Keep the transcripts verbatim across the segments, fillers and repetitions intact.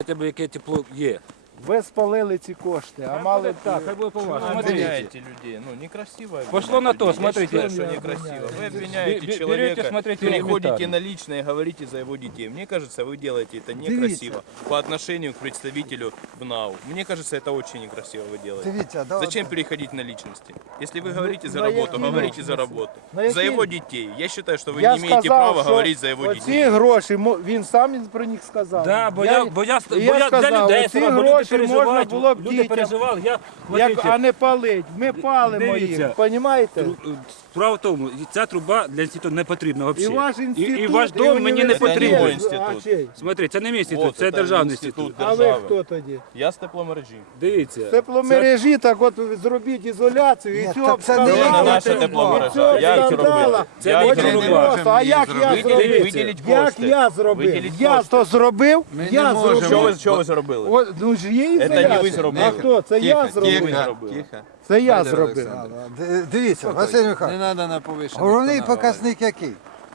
тебе яке тепло є. Ви спалили ці кошти, а мали... Так, хай буде по-вашому. Вы Смотрите. обвиняете людей. Ну, некрасиво обвинять Пошло на то, людей. смотрите. Я считаю, что некрасиво. Вы обвиняете Бе- человека, берете, смотрите, переходите элементарно. на личное и говорите за его детей. Мне кажется, вы делаете это некрасиво по отношению к представителю ВНАУ. Мне кажется, это очень некрасиво вы делаете. Дивіться, да, Зачем переходить на личности? Если вы говорите за на работу, якій говорите за личності? работу. На За якій? его детей. Я считаю, что вы Я не имеете сказав, права що говорить за его оці детей. гроші, мо- він сам про них сказав. Да, бо я, бо я, бо і я, для сказав, людей оці сказав, бо люди гроші можна переживають, було б люди дітям, переживали, я, як, смотрите, а не палить. Ми палимо Дивіться. їх, розумієте? тру- справа в тому, ця труба для інституту не потрібна І взагалі. ваш інститут, і, і ваш і дом мені не університет. потрібен. потрібен. інститут. А чий? Смотри, це не мій інститут, Вот, це это державний інститут. інститут. А ви держави. хто тоді? Я с тепломережи. Дивіться. Тепломережі, так от зробіть ізоляцію і Ні, цього та це не Це не скандала. наша труба. тепломережа. Цього Я їх скандала. робив. Це Я не їх Очень труба. робив. просто. А як я Виділіть- зробив? виділіть Як кошти. я зробив? Виділіть Я кошти. то зробив, Ми я не можемо. Що зробив. ви, що ви зробили? О, ну ж є Це не ізоляція. ви зробили. А хто? Це я зробив. Тихо, зробили. тихо. Це я Валерій зробив. Олександрович. Д- Дивіться, Василь Не Михайлович, треба на повищених головний тонах показник який?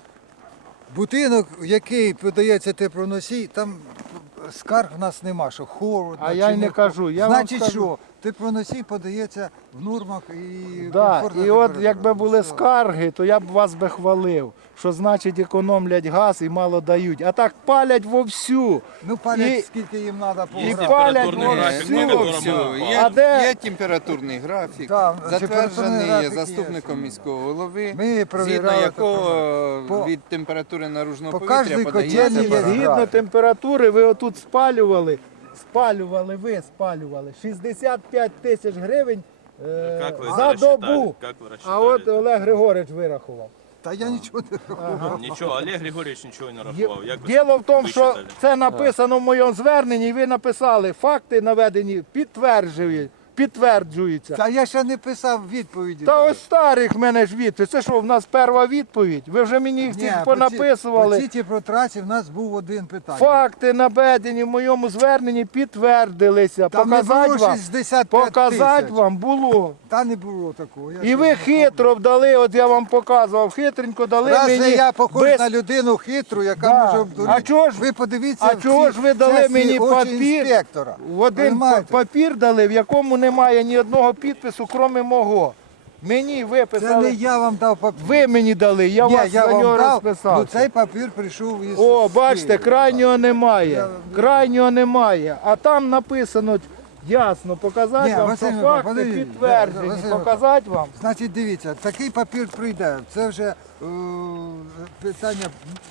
Будинок, який подається теплоносій, там скарг в нас нема, що холодно. А чи я й не хо- кажу, я вам Значить, скажу. що теплоносій подається в нормах і Да, комфортна і от температура. якби були Все. скарги, то я б вас би хвалив, що значить економлять газ і мало дають. А так палять вовсю. Ну, палять, і- скільки їм треба по і графіку. палять температурний вовсю. графік, Не по которому вовсю. попало. Є, А де- є температурний графік, Да, температурний затверджений графік є. заступником міського голови, Ми згідно провіряли якого по- від температури наружного по повітря кожній подається котельні є параграф. Згідно графік. температури, ви отут спалювали, спалювали, ви спалювали шістдесят п'ять тисяч гривень е, Как вы за рассчитали? добу. Как вы А рассчитали от это? Олег Григорович вирахував. Та я нічого не роблю. Нічого, Олег Григорьович нічого не Є- рахував. Як ви Діло в тому, що вичитали? це написано в моєму зверненні, і ви написали, факти наведені підтверджують, підтверджуються. Та я ще не писав відповіді. Та навіть. ось старих в мене ж відповідь. Це що, в нас перша відповідь? Ви вже мені їх Ні, всіх по ці- понаписували. По цій теплотрасі в нас був один питання. Факти наведені в моєму зверненні підтвердилися. Там не Показати було вам, шістдесят п'ять показати тисяч. вам було. Та не було такого. Я І ще ви не хитро вдали, от я вам показував, хитренько дали Разве мені. я похож без- на людину хитру, яка Да. може обдурити? А чого ж- ви подивіться а в чого ці ж ви дали чесні мені очі папір? інспектора? В один Понимаєте? па- папір дали, в якому немає ні одного підпису, крім мого. Мені Це не виписали. я вам дав папір. Ви мені дали, я Ні, вас я за вам нього дав, розписав. ну цей папір прийшов із О, з бачите, Києва. крайнього немає. Я- Крайнього немає. А там написано ясно, показати Ні, вам, Василь що Миколаївич, факти подивіться, підтверджені. Василь Показати вам. Значить, дивіться, такий папір прийде. Це вже е, питання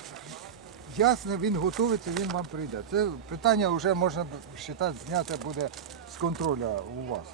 ясне, він готується, він вам прийде. Це питання вже можна б вважати, зняте буде з контролю у вас.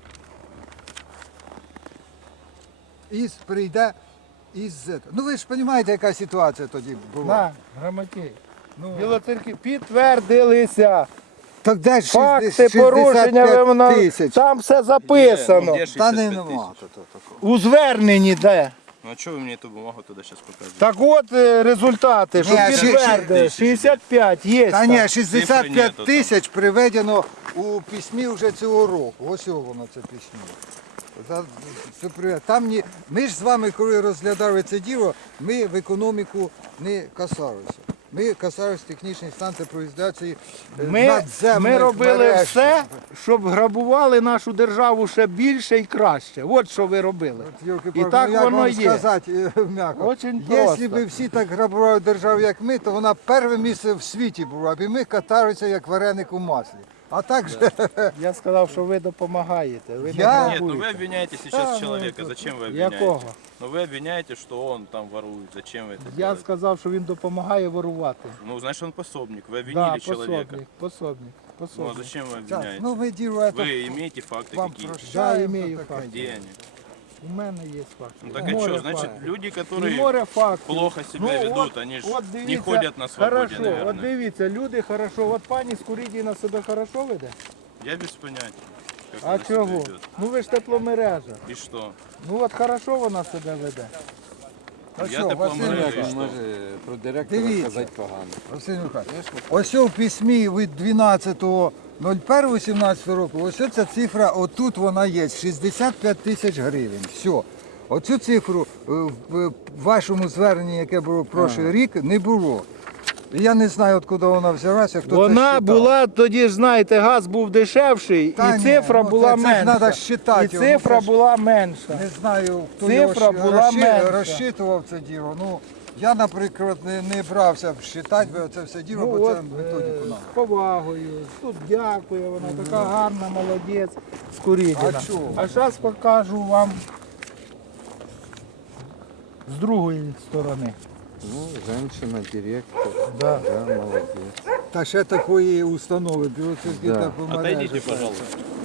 Із прийде із. Ну ви ж розумієте, яка ситуація тоді була. На, грамотей. Ну, Білоцерків підтвердилися. Так де ж Факти порушення ви воно- тисяч? там все Є, записано. ну, де Та шістдесят не п'ять нема тисяч? то такого. У зверненні де. Ну а чого ви мені ту бумагу туди зараз покажете? Так от е, результати, що Ні, ші- підтвердили. ші- шістдесят п'ять є. Та там. ні, шістдесят Цифри п'ять нету тисяч приведено у письмі вже цього року. Ось воно це письмо. За- це приве- Там ні, ми ж з вами, коли розглядали це діло, ми в економіку не касалися. Ми касалися технічних стан та проїздації е, Ми, надземних ми робили мереж. все, щоб грабували нашу державу ще більше і краще. От що ви робили. Йолки, І палки, так ну, як воно вам є. сказати е, м'яко. Очень Якщо просто. б всі так грабували державу, як ми, то вона перше місце в світі була б, і ми каталися як вареник у маслі. А так же, Я сказав, що ви допомагаєте. Ви Я? не Нет, ну вы грабуєте. обвиняете Да, сейчас ну, человека. это- Зачем вы обвиняете? Якого? Ну вы обвиняете, что он там ворует. Зачем вы это Я делаете? сказав, що він допомагає ворувати. Ну, значит, он пособник. Вы Да, обвинили человека. пособник, пособник, Ну, а пособник. зачем вы так, обвиняете? ну ми діло це Вы имеете факты вам какие-то? прощаємо. Да, імею то таке. факт. Где они? У мене є факти. Ну так а Море что, значит, фактів. люди, І которые море фактів. плохо себя Ну, ведут, от- они же от не дивіться, ходят на свободе, Хорошо, от наверное. дивіться, люди хорошо. От пані Скурідіна себе хорошо веде? Я без понятия. Как А она себя чого? ведет. Ну ви ж тепломережа. И что? Ну от хорошо вона себе веде. А Я що, тепломережа. Василь Ну, і Як що? він може про директора Дивіться. сказати погано? Василь Михайлович, ось у письмі від дванадцятого першого вісімнадцятого року, ось ця цифра, отут вона є, шістдесят п'ять тисяч гривень. Все. Оцю цифру е, в вашому зверненні, яке було прошлий рік, не було. Я не знаю, откуда вона взялася, хто це Вона считав. була, тоді ж знаєте, газ був дешевший, Та і ні, цифра ну, була це- це ж менша. надо считати і його, ну, цифра це ж- була менша. Не знаю, хто Цифра його щ- була розчи- менша. розчитував це діло. Ну, я, наприклад, не, не брався б считати би це все діло, Ну, бо от, це методику е, нам. з повагою, тут дякує, вона така гарна, молодець, Скурідіна. А чого? А зараз покажу вам з другої сторони. Ну, женщина, директор. Да. Да, молодець. Та ще такої установи, білоцерківські Да. тепломережі. Отойдите, пожалуйста.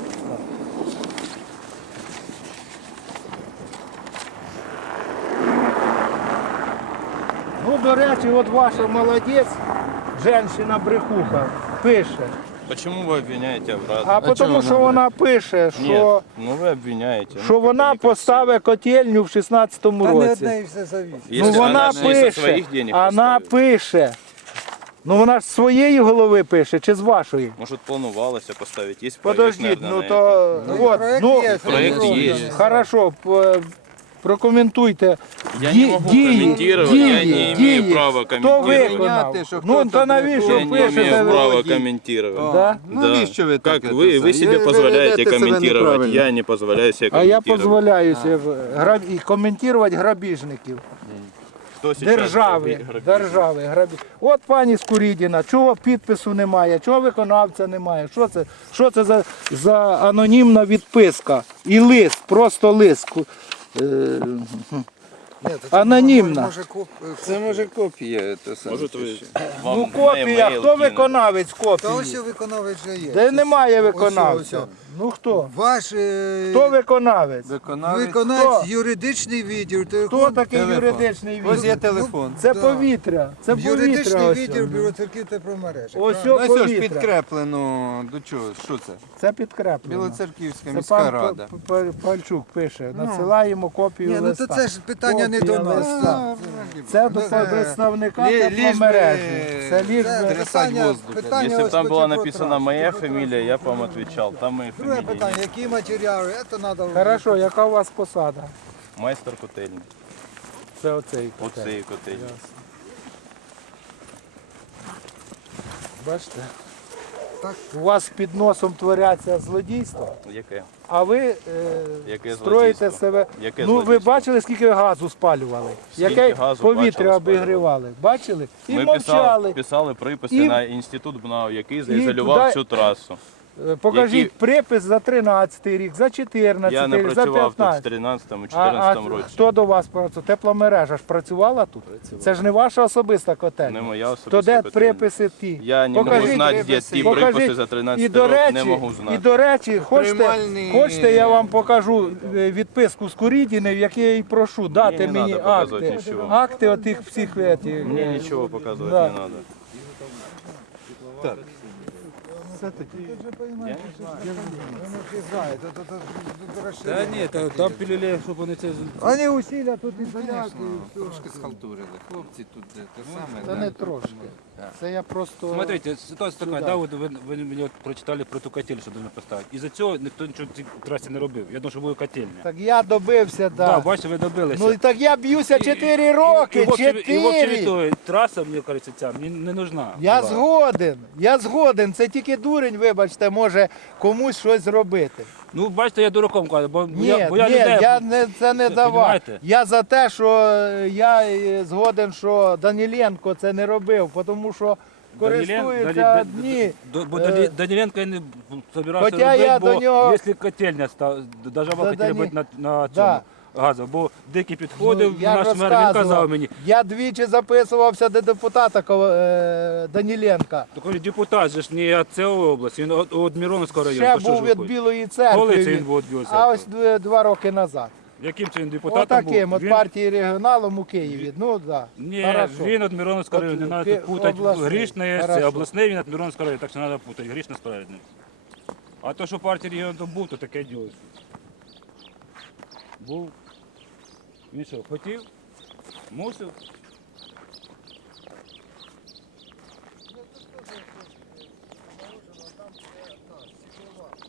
Ну, до речі, от ваша молодець, жінка брехуха, пише. Почему вы обвиняете обратно? А, тому чого що вона вона пише, Нет, що, ну вы обвиняете. що ну, вона как-то некрасиво. поставить котельню в шістнадцятому Та не році. одне і все завісить. Если Ну вона она же не со пише, своих денег вона поставила. пише. Ну вона ж з своєї голови пише чи з вашої? Может, планувалося поставить. Есть Подождіть, проект, ну наверное, то Ну, от, проект ну, є, проект зроблено. є. хорошо, п- прокоментуйте. Я Ді- не могу дії, комментировать, дії, я не имею дії. права Хто комментировать. виконав? Понятно, що Ну хто-то то навіщо брехує, Я не пишете? имею ви? права водитель. комментировать. Да? Ну, Да. навіщо ви Как так вы, це вы за- себе ви позволяете ведете себе комментировать, неправильно. я не позволяю себе А я комментировать. дозволяюся граб... і коментувати грабіжників. Кто сейчас Держави, граби- грабитель? держави, грабі. От пані Скурідіна, чого підпису немає, чого виконавця немає? Що це, що це за, за анонімна відписка? І лист, просто лист. Ку- е, Ні, то це Анонімна. може, коп- Це може копія. То саме Может, вы... пише. вам Ну на копія, e-mail хто кинуть? виконавець Та ось копії? і виконавець вже є. Де немає Ось, ось, виконавця. ось. Ну хто? Ваш е, Хто виконавець? Виконавець. виконавець Хто? юридичний відділ. Хто такий телефон. юридичний Ось є відділ? телефон. Це Да. повітря, це повітря. Юридичний Ось. відділ Білоцерків тепломережі. Ось правильно? Ну, ось ж повітря. підкреплено. До чого? Що це? Це підкреплено. Білоцерківська Це міська пан рада. П- П- Пальчук пише, надсилаємо копію Ні, ну листа. то це ж питання не Копія до нас. листа. Це до Це- представника Лі- ліж би- тепломережі. Це ліж Це би... Трясать питання, воздух. питання Если бы ось там по была теплотрасі. написана моя Теплотрасі. фамилия, я бы вам отвечал. Там моей Друге фамилии питання, нет. які матеріали, це треба... Хорошо, яка у вас посада? Майстер котельні. Це оцей. Оцеї котельні. Бачите? Так. У вас під носом творяться злодійства, Яке? а ви е, Яке строїте злодійство? себе. Яке ну ви злодійство? бачили, скільки газу спалювали? Скільки Яке газу повітря бачили, обігрівали? Бачили? І Ми мовчали. писали, писали приписи І- на інститут БНАУ, який заізолював туди- всю трасу. Е, Покажіть які- припис за тринадцятий рік, за чотирнадцятий Я не рік, за працював тут в п'ятнадцятий. тринадцятому А, а чотирнадцятому році. хто до вас працював? Тепломережа ж працювала тут? Це ж не ваша особиста котельня. Не моя То особиста де котельня. приписи ті? Я не можу Покажіть знати, де приписи. ті Покажіть. приписи за І тринадцятий до рік, речі, не можу і знати. до речі, хочете, Приймальний- хочете, я вам покажу е, відписку з Курідіни, в якій я їй прошу дати не мені надо показувати акти. нічого. Акти отих всіх етих. Мені нічого показувати Да. не треба. Та ні, та, там пілюлі, щоб вони це... Вони усілля тут ізоляцію. Трошки схалтурили. Хлопці тут де те саме. Це да. не трошки. Це я просто... Смотрите, ситуація така, да, от ви, ви мені от прочитали про ту котельню, що должны поставити. І за цього ніхто нічого в цій трасі не робив. Я думав, що буде котельня. Так я добився, Да, да. бачите, ви добилися. Ну і так я б'юся чотири роки, І в общем- і в общем чотири. ітогі траса, мені кажеться, ця мені не нужна. Я була. згоден, я згоден. Це тільки дурень, вибачте, може комусь щось зробити. Ну, бачите, я дураком кажу, бо, Ні, я, бо я ні, людей... я не, це не Це, давав. понімаєте? Я за те, що е, я е, згоден, що Даніленко це не робив, тому що користуються Данілен- одні. До- Бо Е, Дані- Даніленко я не собирався хоча робити, я бо до нього- якщо котельня став, навіть До хотіли Дані- робити на, на цьому Да. газу, бо дикий підходив, Ну, я наш мер, він розказував. казав мені, Я двічі записувався до депутата Кова- е, Даніленка. такий депутат же ж не від цієї області, він від, від Мироновського району. Ще то що був ж від ви хочете? Білої церкви. Коли це він. він був від Білої А церкви? ось д- два роки назад. Яким це він депутатом Отаким, був? от Він- партії регіоналом у Києві. Ну да. Ні, Хорошо. він від Мироновського От району, не Ки- треба путати. обласний. Грішне є, це Хорошо. обласний, він від Мироновського району, так що не треба путати, грішне справедливо. А то, що партія регіону там був, то таке діло. Був. Він що, хотів, мусив,